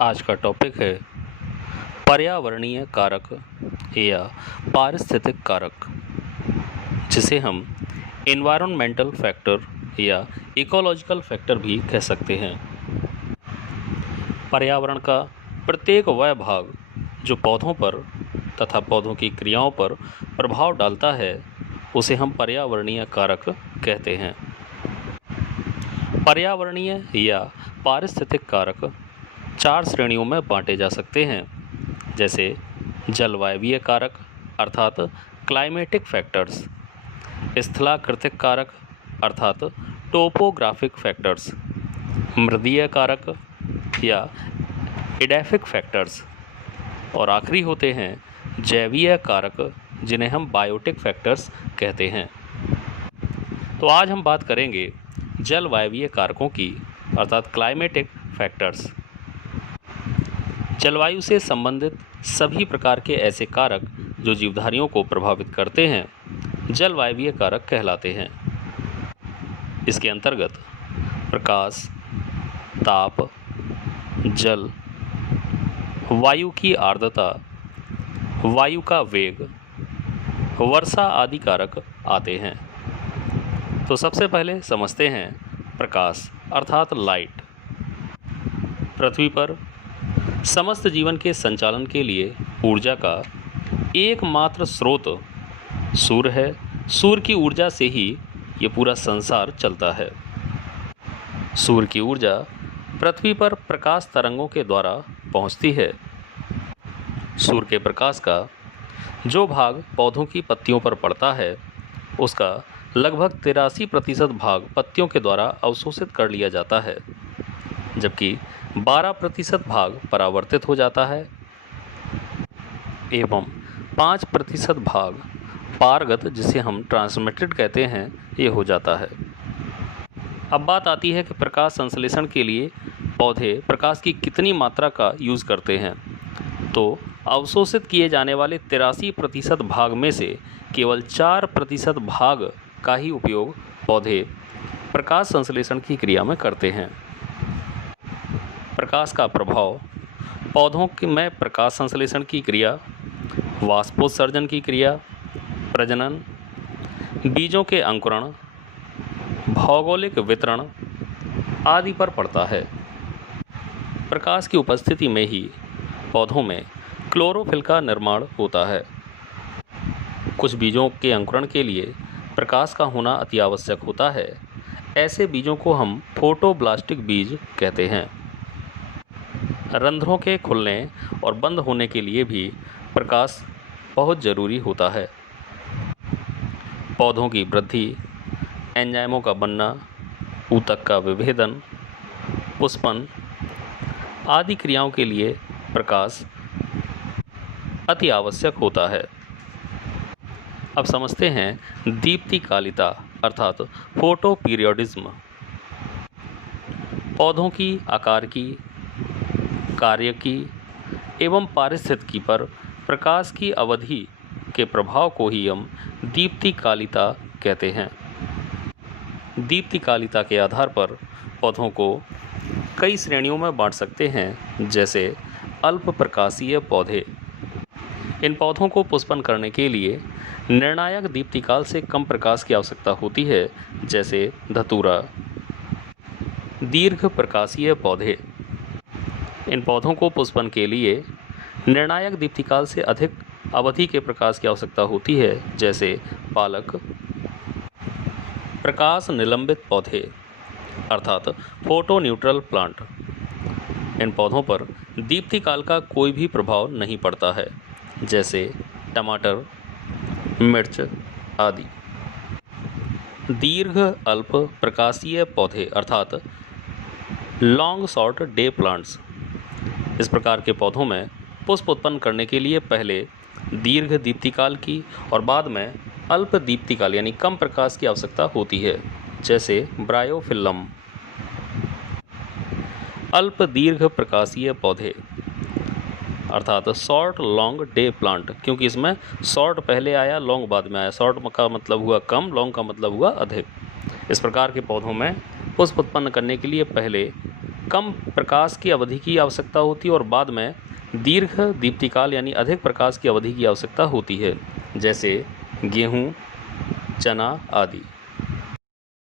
आज का टॉपिक है पर्यावरणीय कारक या पारिस्थितिक कारक, जिसे हम एनवायरनमेंटल फैक्टर या इकोलॉजिकल फैक्टर भी कह सकते हैं। पर्यावरण का प्रत्येक वह भाग जो पौधों पर तथा पौधों की क्रियाओं पर प्रभाव डालता है, उसे हम पर्यावरणीय कारक कहते हैं। पर्यावरणीय या पारिस्थितिक कारक 4 श्रेणियों में बांटे जा सकते हैं, जैसे जलवायवीय कारक अर्थात क्लाइमेटिक फैक्टर्स, स्थलाकृतिक कारक अर्थात टोपोग्राफिक फैक्टर्स, मृदीय कारक या एडेफिक फैक्टर्स, और आखिरी होते हैं जैवीय कारक, जिन्हें हम बायोटिक फैक्टर्स कहते हैं। तो आज हम बात करेंगे जलवायवीय कारकों की अर्थात क्लाइमेटिक फैक्टर्स। जलवायु से संबंधित सभी प्रकार के ऐसे कारक जो जीवधारियों को प्रभावित करते हैं, जलवायवीय कारक कहलाते हैं। इसके अंतर्गत प्रकाश, ताप, जल, वायु की आर्द्रता, वायु का वेग, वर्षा आदि कारक आते हैं। तो सबसे पहले समझते हैं प्रकाश अर्थात लाइट। पृथ्वी पर समस्त जीवन के संचालन के लिए ऊर्जा का एकमात्र स्रोत सूर्य है। सूर्य की ऊर्जा से ही ये पूरा संसार चलता है। सूर्य की ऊर्जा पृथ्वी पर प्रकाश तरंगों के द्वारा पहुंचती है। सूर्य के प्रकाश का जो भाग पौधों की पत्तियों पर पड़ता है, उसका लगभग 83% भाग पत्तियों के द्वारा अवशोषित कर लिया जाता है, जबकि 12% भाग परावर्तित हो जाता है एवं 5% भाग पारगत, जिसे हम ट्रांसमिटेड कहते हैं, ये हो जाता है। अब बात आती है कि प्रकाश संश्लेषण के लिए पौधे प्रकाश की कितनी मात्रा का यूज़ करते हैं। तो अवशोषित किए जाने वाले 83% भाग में से केवल 4% भाग का ही उपयोग पौधे प्रकाश संश्लेषण की क्रिया में करते हैं। प्रकाश का प्रभाव पौधों में प्रकाश संश्लेषण की क्रिया, वाष्पोत्सर्जन की क्रिया, प्रजनन, बीजों के अंकुरण, भौगोलिक वितरण आदि पर पड़ता है। प्रकाश की उपस्थिति में ही पौधों में क्लोरोफिल का निर्माण होता है। कुछ बीजों के अंकुरण के लिए प्रकाश का होना अति आवश्यक होता है। ऐसे बीजों को हम फोटोब्लास्टिक बीज कहते हैं। रंध्रों के खुलने और बंद होने के लिए भी प्रकाश बहुत ज़रूरी होता है। पौधों की वृद्धि, एंजाइमों का बनना, ऊतक का विभेदन, पुष्पन आदि क्रियाओं के लिए प्रकाश अति आवश्यक होता है। अब समझते हैं दीप्तिकालिता अर्थात फोटो पीरियोडिज्म। पौधों की आकार की, कार्य की एवं पारिस्थितिकी पर प्रकाश की अवधि के प्रभाव को ही हम दीप्तिकालिता कहते हैं। दीप्तिकालिता के आधार पर पौधों को कई श्रेणियों में बांट सकते हैं, जैसे अल्प प्रकाशीय पौधे। इन पौधों को पुष्पन करने के लिए निर्णायक दीप्तिकाल से कम प्रकाश की आवश्यकता होती है, जैसे धतूरा। दीर्घ प्रकाशीय पौधे। इन पौधों को पुष्पन के लिए निर्णायक दीप्तिकाल से अधिक अवधि के प्रकाश की आवश्यकता होती है, जैसे पालक। प्रकाश निलंबित पौधे अर्थात फोटो न्यूट्रल प्लांट। इन पौधों पर दीप्तिकाल का कोई भी प्रभाव नहीं पड़ता है, जैसे टमाटर, मिर्च आदि। दीर्घ अल्प प्रकाशीय पौधे अर्थात लॉन्ग शॉर्ट डे प्लांट्स। इस प्रकार के पौधों में पुष्प उत्पन्न करने के लिए पहले दीर्घ दीप्तिकाल की और बाद में अल्प दीप्तिकाल यानी कम प्रकाश की आवश्यकता होती है, जैसे ब्रायोफिल्लम। अल्प दीर्घ प्रकाशीय पौधे अर्थात शॉर्ट लॉन्ग डे प्लांट, क्योंकि इसमें शॉर्ट पहले आया, लॉन्ग बाद में आया। शॉर्ट का मतलब हुआ कम, लॉन्ग का मतलब हुआ अधिक। इस प्रकार के पौधों में पुष्प उत्पन्न करने के लिए पहले कम प्रकाश की अवधि की आवश्यकता होती है और बाद में दीर्घ दीप्तिकाल यानी अधिक प्रकाश की अवधि की आवश्यकता होती है, जैसे गेहूँ, चना आदि।